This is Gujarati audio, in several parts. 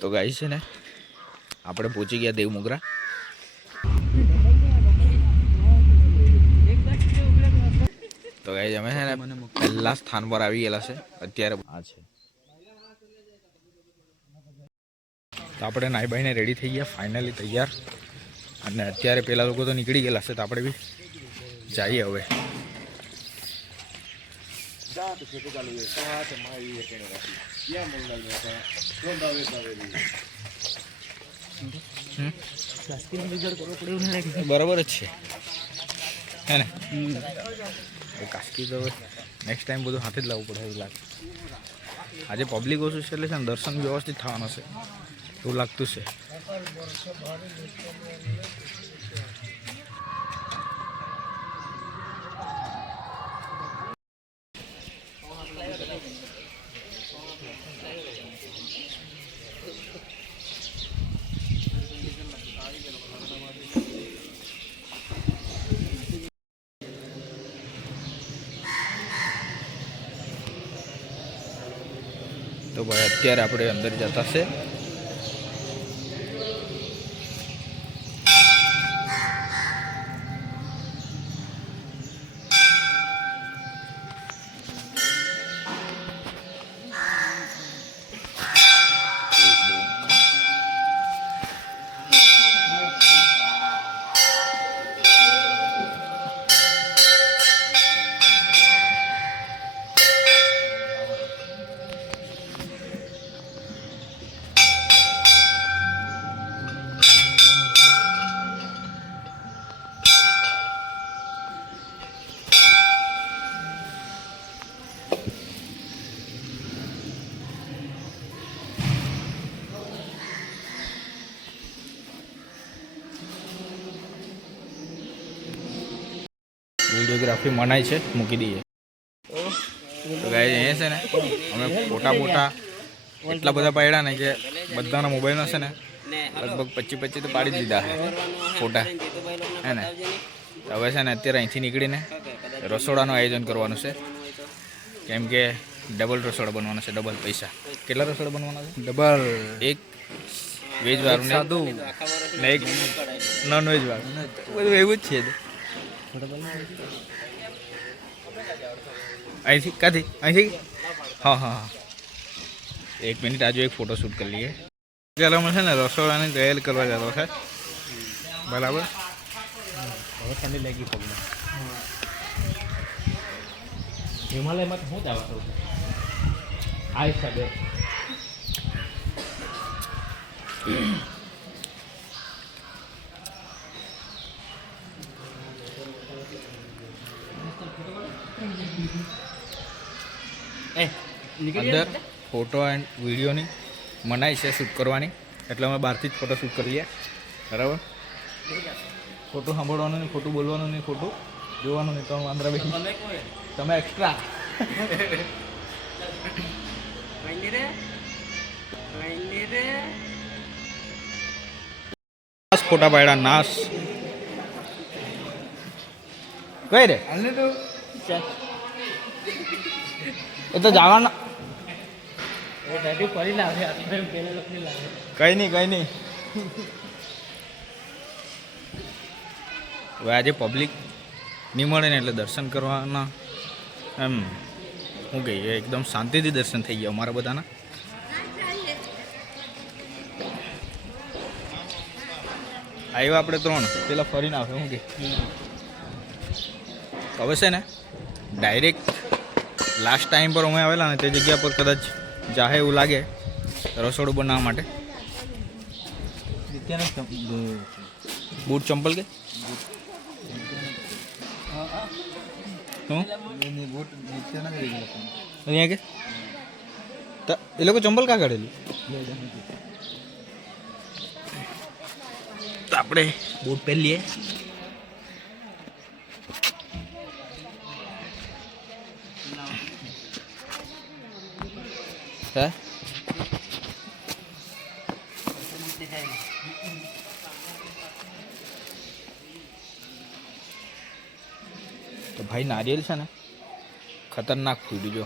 તો ગાઈસ છે ને આપણે પહોંચી ગયા દેવમોગરા. તો ગાઈસ અમે છે ને પહેલા સ્થાન પર આવી ગયેલા છે અત્યારે. આ છે તો આપણે નાઈ બાઈને રેડી થઈ ગયા, ફાઇનલી તૈયાર. અને અત્યારે પેલા લોકો તો નીકળી ગયેલા છે, તો આપણે બી જઈએ હવે. બરાબર જ છે હે ને. કાસ્કી તો નેક્સ્ટ ટાઈમ બધું હાથે જ લાવવું પડે એવું લાગે. આજે પબ્લિક ઓછું છે એટલે છે ને દર્શન વ્યવસ્થિત થવાનું છે એવું લાગતું છે. તો ભાઈ અત્યારે આપણે અંદર જતા છે. વિડીયોગ્રાફી મનાય છે, મૂકી દઈએ. તો ગાઈસ અહીંયા છે ને અમે ફોટા એટલા બધા પાડ્યા ને કે બધાના મોબાઈલમાં છે ને લગભગ 25 તો પાડી જ દીધા છે ફોટા હે ને. હવે છે ને અત્યારે અહીંથી નીકળીને રસોડાનું આયોજન કરવાનું છે, કેમ કે ડબલ રસોડા બનવાનો છે. ડબલ પૈસા. કેટલા રસોડા બનવાના છે? ડબલ. એક વેજ વાળું સાદું ને એક નોન વેજ વાળું. બધું એવું જ છે. અહીંથી ક્યાંથી? અહીંથી? હા હા હા. એક મિનિટ આજુ એક ફોટો શૂટ કરી લઈએ. ચાલો અમે છે ને રસોડાની તૈયારી કરવા જતો છે. બરાબર. હવે ઠંડી લાગી પગમાં. હિમાલયમાં તો શું જવાનું આ હિસાબે. અંદર ફોટો એન્ડ વિડીયોની મનાઈ છે શૂટ કરવાની, એટલે અમે બહારથી જ ફોટો શૂટ કરીએ. બરાબર. ખોટું સાંભળવાનું નહીં, ખોટું બોલવાનું નહીં, ખોટું જોવાનું નહીં. તો વાંદરા બેસી તમે એક્સ્ટ્રા ફોટા પાડ્યા નાશ કઈ રે એ તો જવાના કઈ નહીં. હવે આજે પબ્લિક નહીં મળે ને એટલે દર્શન કરવાના એમ શું કહીએ એકદમ શાંતિથી દર્શન થઈ ગયા અમારા બધાના. આવ્યા આપણે 3 પેલા ફરીને આવે શું કે હવે છે ને ડાયરેક્ટ લાસ્ટ ટાઈમ પર અમે આવેલા ને તે જગ્યા પર કદાચ જાહે એવું લાગે રસોડું બનાવવા માટે. બૂટ ચંપલ કે શું અહીંયા કે એ લોકો ચંપલ કાં કાઢેલું? તો આપણે બૂટ પહેરી લઈએ. હે તો ભાઈ નારિયેલ છે ને ખતરનાક ફૂટ્યું જો.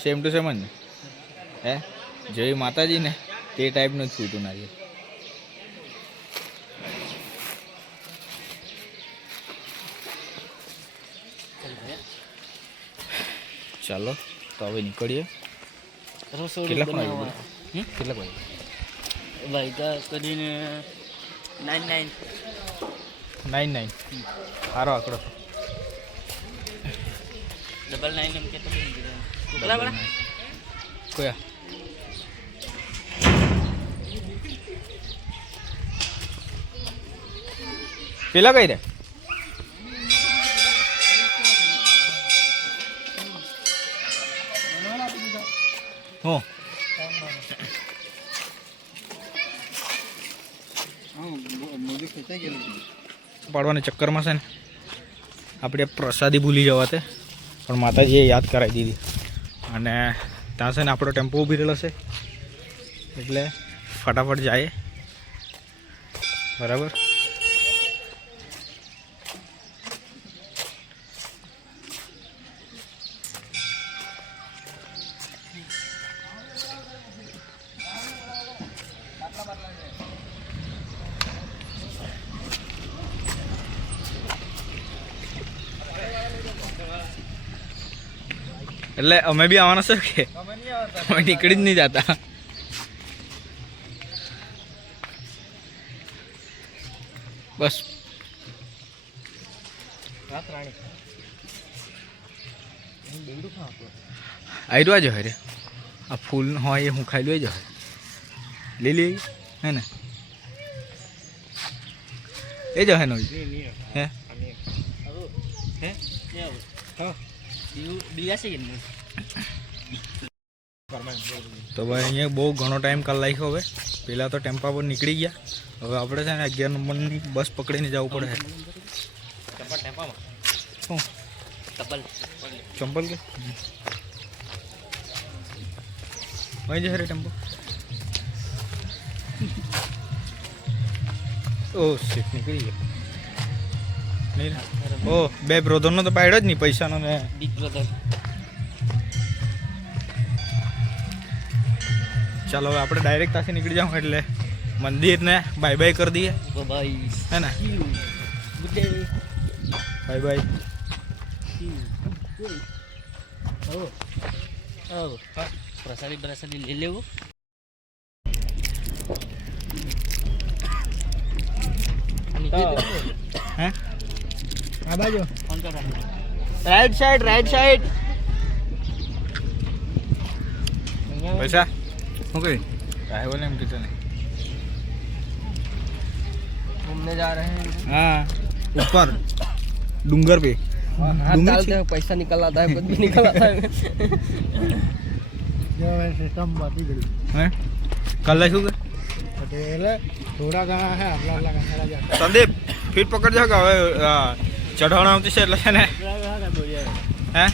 સેમ ટુ સેમ જ ને. હે જેવી માતાજી ને તે ટાઈપનું જ ફૂટું નારિયેળ. ચાલો તો હવે નીકળીએ. કેટલાક વાગે? કેટલાક વાગે? ભાઈ તો કરીને 9 સારો આંકડો. 99 એમ કે તો કેટલા બડા કોયા પેલા કઈ રે હું પાડવાના ચક્કરમાં છે ને આપણે પ્રસાદી ભૂલી જવા તે પણ માતાજીએ યાદ કરાવી દીધી અને ત્યાં છે ને આપણો ટેમ્પો ઊભી રહેલો છે એટલે ફટાફટ જાય બરાબર. એટલે અમે બી આવવાના છે કે અમે નીકળી જ નહીં જતા. બસ આવી રહ્યો જ હરે આ ફૂલ હોય એ હું ખાઈ લો જ હોય લીલી હે ને એ જ હે નો હે તો ભાઈ અહીંયા બહુ ઘણો ટાઈમ કાલ લાગ્યો. હવે પહેલાં તો ટેમ્પા પર નીકળી ગયા. હવે આપણે છે ને 11 નંબરની બસ પકડીને જવું પડે. શું ચંપલ કે વहीं જશે રે ટેમ્પો. ઓ શીટ નીકળી ગયો. નહીં ઓ બે બ્રોધરનો તો પાડ્યો જ નહીં પૈસાનો ને બિગ બ્રધર. ચાલો હવે આપણે ડાયરેક્ટ ત્યાંથી નીકળી જાઉં એટલે મંદિરને બાય બાય કરી દઈએ બાય હે ને. Good day bye bye. પ્રસાદી લઈ લેવું. હે આ બાજુ ફોન કર. રાઈટ સાઈડ પૈસા શું કહી કાहे बोले हम कितने घूमने जा रहे हैं. हाँ ऊपर डूंगर पे डालते हैं पैसा निकल आता है कुछ भी निकल आता है. सिस्टम बाती गई हैं कल लाइक पटेल थोड़ा कहाँ है अपना अल्लाह का जाता संदीप फिर पकड़ जाओगे હવે ચઢાણ આવતી છે એટલે છે ને હે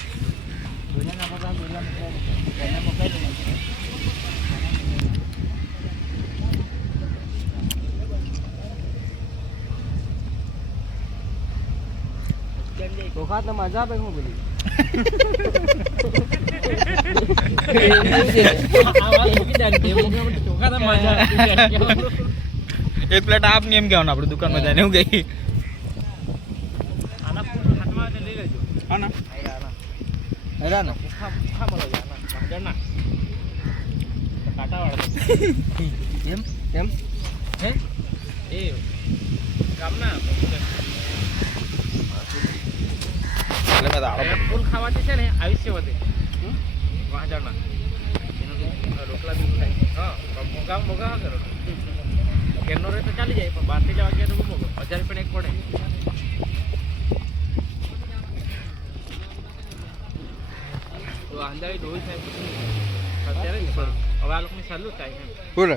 ચોખા તો મજા આવે હું બોલી. એક પ્લેટ આપ ને એમ કહેવાનું આપણે દુકાનમાં જઈને એવું કહી. હા ના હેરા ને કેમ કેમ હે એ ગામના એટલે મેં દાડો फूल खावाती છે ને આયુષ્ય વધે વાહજાના એનો રોકલા બી થાય. હા મોગા મોગા હા કરો કેનો રે તો ચાલી જાય પણ 12 જવા ગયા તો બહુ મોગો 1000 રૂપિયા એક પડે. તો અંદાજે ડોલ થાય અત્યારે હવે આ લોકોની ચાલુ થાય એમ પૂરે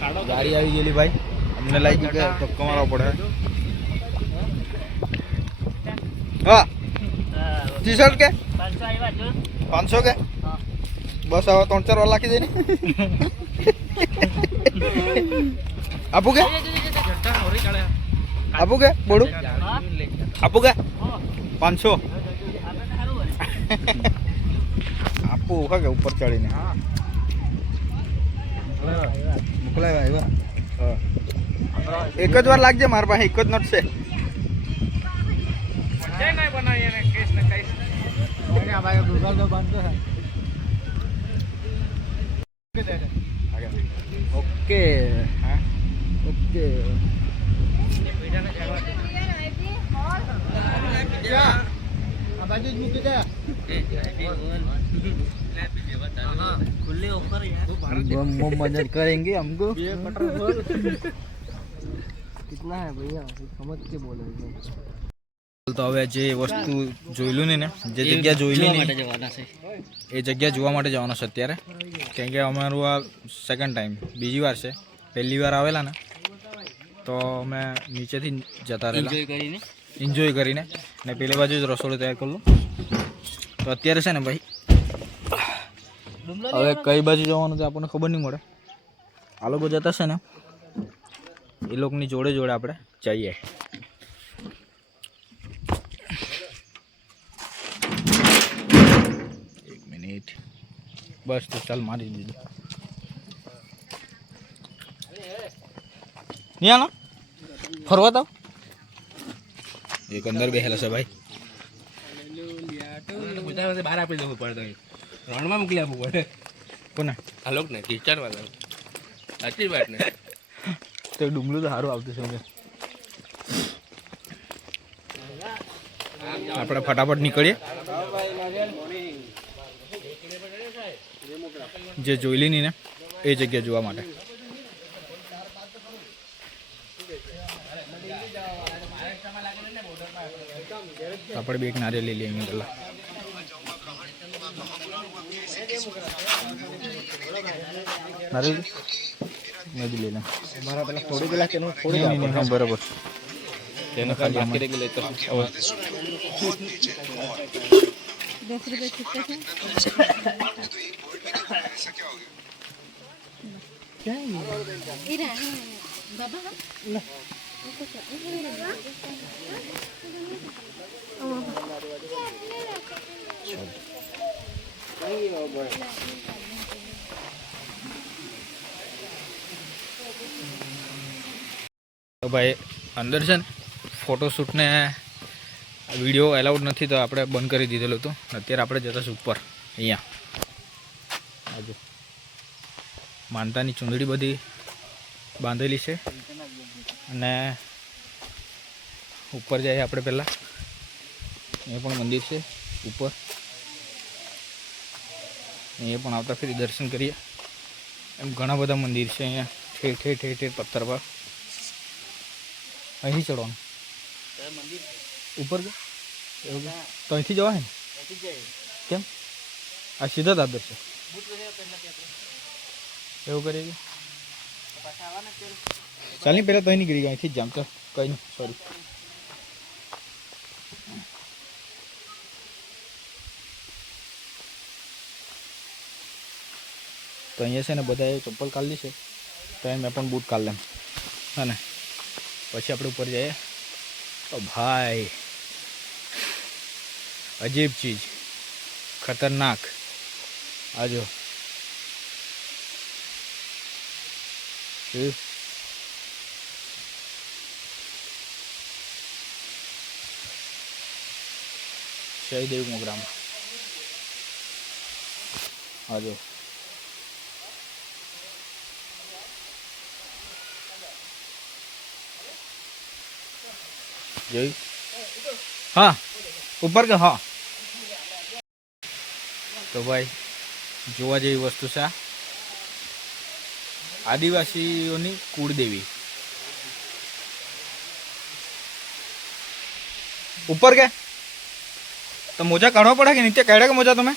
ખાડો ગાડી આવી ગયેલી ભાઈ અમને લાગી કે ધક્કો મારવો પડે. હા ટી-શર્ટ કે 500 કે બસ હવે 3-4 વાર લાખી દે ને આપું કે આપું કે બોડું આપું કે 500 આપું ઓહા કે ઉપર ચડીને મોકલાવ્યા આવ્યા એક જ વાર લાગજે મારા પાસે એક જ નોટ છે ઓકે હા ઓકે हम मदद करेंगे हमको कितना है भैया समझ के बोलो તો હવે જે વસ્તુ જોયેલું નહીં ને જે જગ્યા જોયેલી નહીં એ જગ્યા જોવા માટે જવાનો છે અત્યારે કેમ કે અમારું આ સેકન્ડ ટાઈમ બીજી વાર છે પહેલી વાર આવેલા ને તો અમે નીચેથી જતા રહેલા એન્જોય કરીને ને પેલી બાજુ જ રસોડું તૈયાર કરેલું તો અત્યારે છે ને ભાઈ હવે કઈ બાજુ જવાનું તો આપણને ખબર નહીં મળે આ લોકો જતા છે ને એ લોકોની જોડે જોડે આપણે જઈએ એક મિનિટ બસ તો ચાલ મારી દીધું નહીં આનો ફરવા તો એક અંદર બેસેલા છે ભાઈ બહાર આપી દેવું પડે રણમાં મોકલી આપવું પડે કોને આ લોકો ને ટીચર વાળા સાચી વાત ને તો ડુંગળું તો સારું આવતું છે આપણે ફટાફટ નીકળીએ જે જોયેલી નહીં ને એ જગ્યા જોવા માટે આપણે બે એક નારિયેળ લઈ લઈએ અહીંયા પહેલાં નારિયેળ મેં બી લઈ લઉં हमारा पहले थोड़ी गिला के थोड़ी નહીં હા બરાબર તેને ખાલી આમાં લેતો 10 रुपए कितने थे क्या है इरा बाबा તો ભાઈ અંદર છે ને ફોટોશૂટને વિડીયો એલાઉડ નથી તો આપણે બંધ કરી દીધેલું હતું અત્યારે આપણે જતા છીએ ઉપર અહીંયા આજુ માનતાની ચૂંદડી બધી બાંધેલી છે અને ઉપર જઈએ આપણે પહેલાં એ પણ મંદિર છે ઉપર એ પણ આવતા ફરી દર્શન કરીએ એમ ઘણા બધા મંદિર છે અહીંયા ઠેર ઠેર ઠેર ઠેર પથ્થર પર અહીંથી ચડવાનું ઉપર કે એવું કે? તો અહીંથી જવાય ને કેમ આ સીધા દાદર છે એવું કરીએ કે ચાલ નહીં પહેલાં તો અહીં નીકળી ગયા અહીંથી જ જામ ચાલ કંઈ નહીં સોરી તો અહીંયા છે ને બધાએ ચપ્પલ કાઢી છે તો મેં પણ બૂટ કાઢ લેમ હા ને પછી આપણે ઉપર જઈએ તો ભાઈ અજીબ ચીજ ખતરનાક આજો શહીદેવ મોગરામાં આજો જોયું હા ઉપર કે હા તો ભાઈ જોવા જેવી વસ્તુ છે આ આદિવાસીઓની કુળદેવી ઉપર કે તો મોજા કાઢવા પડે કે નીચે કાઢ્યા કે મોજા તમે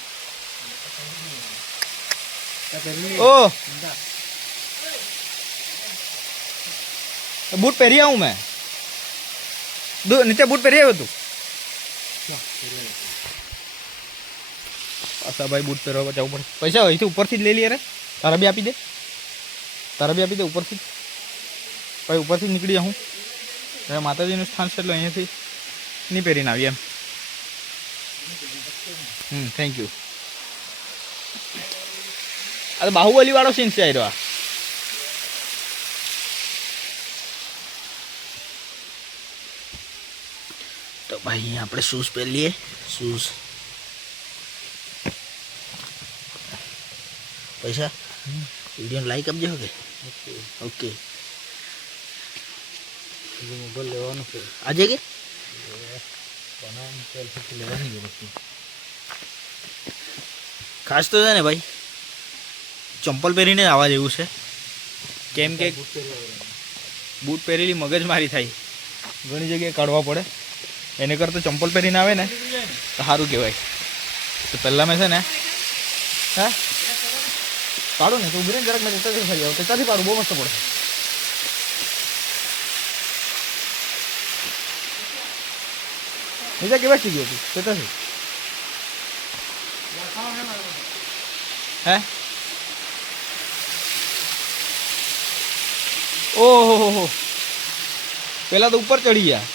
ઓ બૂટ પહેરી આવું મેં નીચે બૂટ પહેરી આવ્યો તું પાછા ભાઈ બૂટ પહેરવા જવું પડે પૈસા અહીંથી ઉપરથી જ લઈ લઈએ રે તારા બી આપી દે ઉપરથી ભાઈ ઉપરથી જ નીકળી જાઉં હવે માતાજીનું સ્થાન છે એટલે અહીંયાથી નહીં પહેરીને આવીએ એમ થેન્ક યુ આ તો બાહુબલી વાળો સીન છે આ. તો ભાઈ આપણે શૂઝ પહેરી લઈએ. શૂઝ પૈસા વિડીયો લાઈક આપજો કે ઓકે. મોબાઈલ લેવાનું છે આજે કે ખાસ તો છે ને ભાઈ ચંપલ પહેરીને આવવા જેવું છે. કેમ કે બૂટ પહેરેલી મગજમારી થાય, ઘણી જગ્યાએ કાઢવા પડે. એને કરતાં ચંપલ પહેરીને આવે ને તો સારું કહેવાય. તો પહેલાં મેં છે ને હા પાડું ને તો ઉભી રહીને જરાક મેં તેતાથી ફરી આવું. તેતાથી પાડું બહુ મસ્ત પડે. બીજા કેવા શીખ્યો હતું તેતાથી હે? ઓહો પેલા તો ઉપર ચડી ગયા.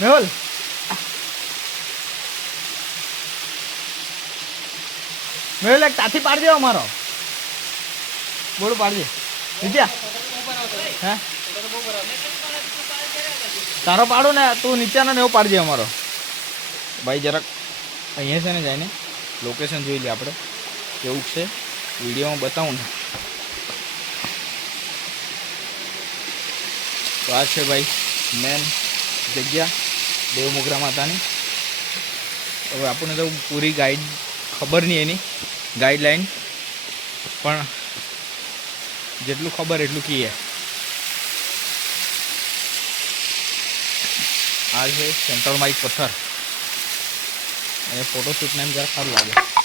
મેહુલ મેહુલ એક તાથી પાડજે અમારો. બોલું પાડજે વિદ્યા. હે તારો પાડો ને તું નીચેના ને એવો પાડજે અમારો. ભાઈ જરાક અહીંયા છે ને જઈને લોકેશન જોઈ લે આપણે કેવું છે, વિડીયોમાં બતાવું ને. તો આ છે ભાઈ મેન જગ્યા દેવમોગરા માતાની. હવે આપણને તો પૂરી ગાઈડ ખબર નહીં એની ગાઈડલાઈન, પણ જેટલું ખબર એટલું કહીએ. આ છે સેન્ટ્રલ માઇક પથ્થર. એ ફોટોશૂટને એમ જરા સારું લાગે.